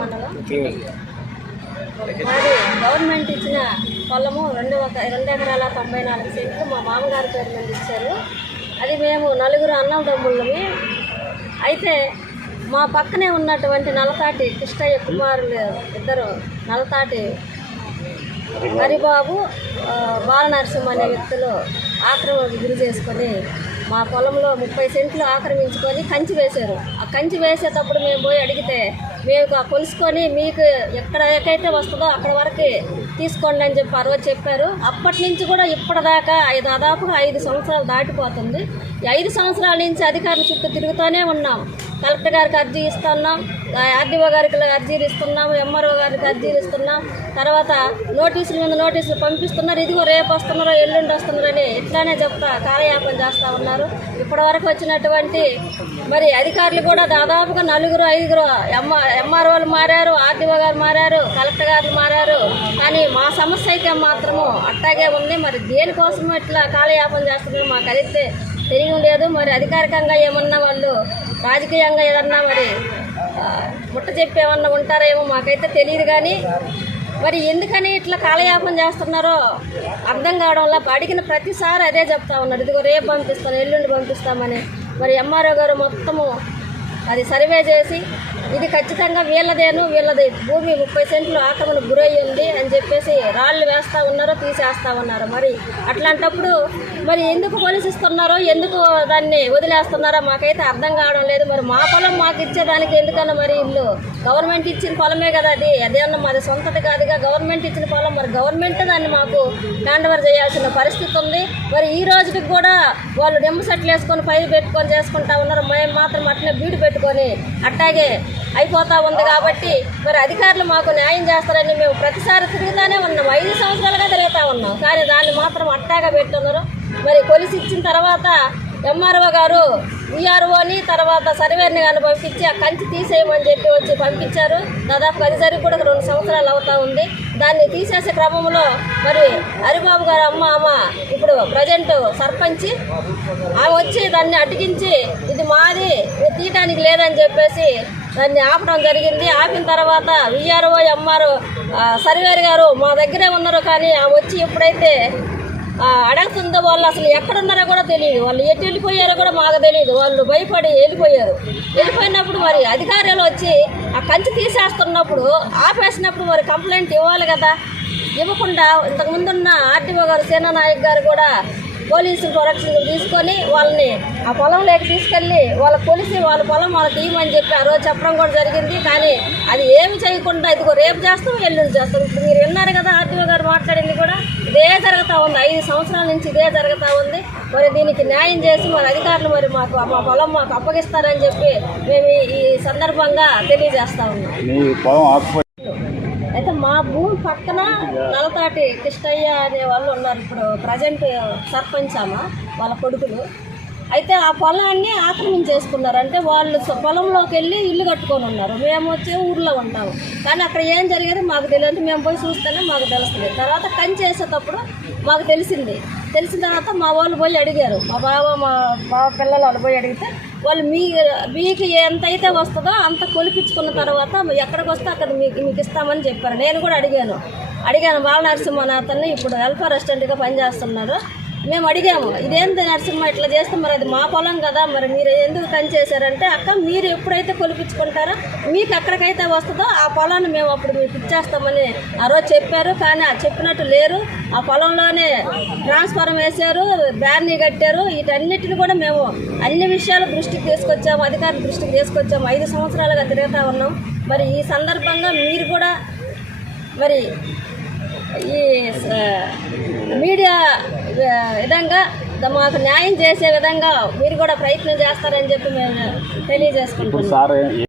మండలం. మాది గవర్నమెంట్ ఇచ్చిన పొలము 2 ఎకరాల 94 సెంట్లు మా మామగారి పేరు మీద ఇచ్చారు. అది మేము 4 అన్నదమ్ముళ్ళమి. అయితే మా పక్కనే ఉన్నటువంటి నలతాటి కృష్ణయ్య కుమారులు ఇద్దరు, నలతాటి హరిబాబు, బాలనరసింహ అనే వ్యక్తులు ఆక్రమణకు గురి చేసుకొని మా పొలంలో 30 సెంట్లు ఆక్రమించుకొని కంచి వేశారు. ఆ కంచి వేసేటప్పుడు మేము పోయి అడిగితే మేము కొలుసుకొని మీకు ఎక్కడైతే వస్తుందో అక్కడ వరకు తీసుకోండి అని చెప్పి ఆ రోజు చెప్పారు. అప్పటి నుంచి కూడా ఇప్పటిదాకా దాదాపుగా 5 సంవత్సరాలు దాటిపోతుంది. ఈ 5 సంవత్సరాల నుంచి అధికారుల చుట్టూ తిరుగుతూనే ఉన్నాం. కలెక్టర్ గారికి అర్జీ ఇస్తున్నాం, ఆర్డీఓ గారికి అర్జీలు ఇస్తున్నాము, ఎంఆర్ఓ గారికి అర్జీలు ఇస్తున్నాం. తర్వాత నోటీసుల మీద నోటీసులు పంపిస్తున్నారు. ఇదిగో రేపు వస్తున్నారో ఎల్లుండి వస్తున్నారని ఇట్లానే చెప్తా కాలయాపన చేస్తూ ఉన్నారు. ఇప్పటివరకు వచ్చినటువంటి మరి అధికారులు కూడా దాదాపుగా 4-5 ఎంఆర్ఓలు మారారు, ఆర్డీఓ గారు మారారు, కలెక్టర్ గారు మారారు. కానీ మా సమస్య అయితే మాత్రము అట్టాగే ఉంది. మరి దేనికోసం ఇట్లా కాలయాపన చేస్తున్నారు మాకు అయితే తెలియలేదు. మరి అధికారికంగా ఏమన్నా వాళ్ళు రాజకీయంగా ఏదన్నా మరి ముట్ట చెప్పేమన్నా ఉంటారేమో మాకైతే తెలియదు. కానీ మరి ఎందుకని ఇట్లా కాలయాపన చేస్తున్నారో అర్థం కావడంలో అడిగిన ప్రతిసారి అదే చెప్తా ఉన్నారు, ఇదిగో రేపు పంపిస్తాను, ఎల్లుండి పంపిస్తామని. మరి ఎంఆర్ఓ గారు మొత్తము అది సర్వే చేసి ఇది ఖచ్చితంగా వీళ్ళది భూమి 30 సెంట్లు ఆక్రమణకు గురయ్యి ఉంది అని చెప్పేసి రాళ్ళు వేస్తూ ఉన్నారో తీసేస్తూ ఉన్నారు. మరి అట్లాంటప్పుడు మరి ఎందుకు పోలీసిస్తున్నారో, ఎందుకు దాన్ని వదిలేస్తున్నారో మాకైతే అర్థం కావడం లేదు. మరి మా పొలం మాకు ఇచ్చేదానికి ఎందుకన్నా మరి ఇల్లు గవర్నమెంట్ ఇచ్చిన పొలమే కదా, అదేమన్నా మాది సొంతది కాదుగా, గవర్నమెంట్ ఇచ్చిన పొలం. మరి గవర్నమెంట్ దాన్ని మాకు హ్యాండ్ ఓవర్ చేయాల్సిన పరిస్థితి ఉంది. మరి ఈ రోజుకి కూడా వాళ్ళు నిమ్మ సెట్లు వేసుకొని పైరు పెట్టుకొని చేసుకుంటా ఉన్నారు. మేము మాత్రం అట్లనే బీడు పెట్టుకొని అట్టాగే అయిపోతూ ఉంది. కాబట్టి మరి అధికారులు మాకు న్యాయం చేస్తారని మేము ప్రతిసారి తిరుగుతూనే ఉన్నాం. 5 సంవత్సరాలుగా తిరుగుతూ ఉన్నాం. కానీ దాన్ని మాత్రం అట్టాగా పెట్టున్నారు. మరి కొలిసి ఇచ్చిన తర్వాత ఎంఆర్ఓ గారు విఆర్ఓని తర్వాత సర్వేర్ని కానీ పంపించి ఆ కంచి తీసేయమని చెప్పి వచ్చి పంపించారు. దాదాపు అది జరిగి కూడా 2 సంవత్సరాలు అవుతూ ఉంది. దాన్ని తీసేసే క్రమంలో మరి హరిబాబు గారు అమ్మ ఇప్పుడు ప్రజెంట్ సర్పంచి ఆమె వచ్చి దాన్ని అడ్డగించి ఇది మాది తీయటానికి లేదని చెప్పేసి దాన్ని ఆపడం జరిగింది. ఆపిన తర్వాత విఆర్ఓ ఎంఆర్ఓ సర్వేర్ గారు మా దగ్గరే ఉన్నారు. కానీ ఆమె వచ్చి ఎప్పుడైతే అడుగుతుందో వాళ్ళు అసలు ఎక్కడున్నారో కూడా తెలియదు, వాళ్ళు ఎటు వెళ్ళిపోయారో కూడా మాకు తెలియదు. వాళ్ళు భయపడి వెళ్ళిపోయినప్పుడు మరి అధికారులు వచ్చి ఆ కంచి తీసేస్తున్నప్పుడు ఆపేసినప్పుడు మరి కంప్లైంట్ ఇవ్వాలి కదా. ఇవ్వకుండా ఇంతకుముందున్న ఆర్డీఓ గారు సేనానాయక్ గారు కూడా పోలీసు ప్రొడక్షన్ తీసుకొని వాళ్ళని ఆ పొలంలోకి తీసుకెళ్ళి వాళ్ళకి కొలిసి వాళ్ళ పొలం వాళ్ళకి ఇవ్వమని చెప్పి ఆ రోజు చెప్పడం కూడా జరిగింది. కానీ అది ఏమి చేయకుండా ఇదిగో రేపు చేస్తాం, ఎల్లుండి చేస్తాం. ఇప్పుడు మీరు విన్నారు కదా ఆర్డీఓ గారు మాట్లాడింది కూడా ఇదే జరుగుతూ ఉంది. 5 సంవత్సరాల నుంచి ఇదే జరుగుతూ ఉంది. మరి దీనికి న్యాయం చేసి మరి అధికారులు మరి మాకు మా పొలం మాకు అప్పగిస్తారని చెప్పి మేము ఈ సందర్భంగా తెలియజేస్తా ఉన్నాం. అయితే మా భూమి పక్కన నలతాటి కృష్ణయ్య అనే వాళ్ళు ఉన్నారు. ఇప్పుడు ప్రజెంట్ సర్పంచ్ వాళ్ళ కొడుకులు. అయితే ఆ పొలాన్ని ఆక్రమించేసుకున్నారు. అంటే వాళ్ళు పొలంలోకి వెళ్ళి ఇల్లు కట్టుకొని ఉన్నారు. మేము వచ్చే ఊర్లో ఉంటాము. కానీ అక్కడ ఏం జరిగేది మాకు తెలియదు. మేము పోయి చూస్తేనే మాకు తెలుస్తుంది. తర్వాత కంచి వేసేటప్పుడు మాకు తెలిసిన తర్వాత మా వాళ్ళు పోయి అడిగారు. మా బావ పిల్లలు వాళ్ళు పోయి అడిగితే వాళ్ళు మీకు ఎంతైతే వస్తుందో అంత కొలిపించుకున్న తర్వాత ఎక్కడికి వస్తే అక్కడ మీకు ఇస్తామని చెప్పారు. నేను కూడా అడిగాను బాలనరసింహ అతన్ని ఇప్పుడు వెల్ఫేర్ రెస్టారెంట్గా పనిచేస్తున్నారు. మేము అడిగాము, ఇదేంటి నరసింహ ఇట్లా చేస్తే మరి అది మా పొలం కదా, మరి మీరు ఎందుకు కంచి చేశారంటే అక్క మీరు ఎప్పుడైతే కొలిపించుకుంటారో మీకు ఎక్కడికైతే వస్తుందో ఆ పొలాన్ని మేము అప్పుడు మీకు ఇచ్చేస్తామని ఆ రోజు చెప్పారు. కానీ అది చెప్పినట్టు లేరు. ఆ పొలంలోనే ట్రాన్స్ఫార్మర్ వేశారు, బ్యార్నీ కట్టారు. వీటన్నిటిని కూడా మేము అన్ని విషయాలు దృష్టికి తీసుకొచ్చాము, అధికారుల దృష్టికి తీసుకొచ్చాము. 5 సంవత్సరాలుగా తిరుగుతూ ఉన్నాం. మరి ఈ సందర్భంగా మీరు కూడా మరి ఈ మీడియా విధంగా మాకు న్యాయం చేసే విధంగా మీరు కూడా ప్రయత్నం చేస్తారని చెప్పి మేము తెలియజేసుకుంటున్నాం.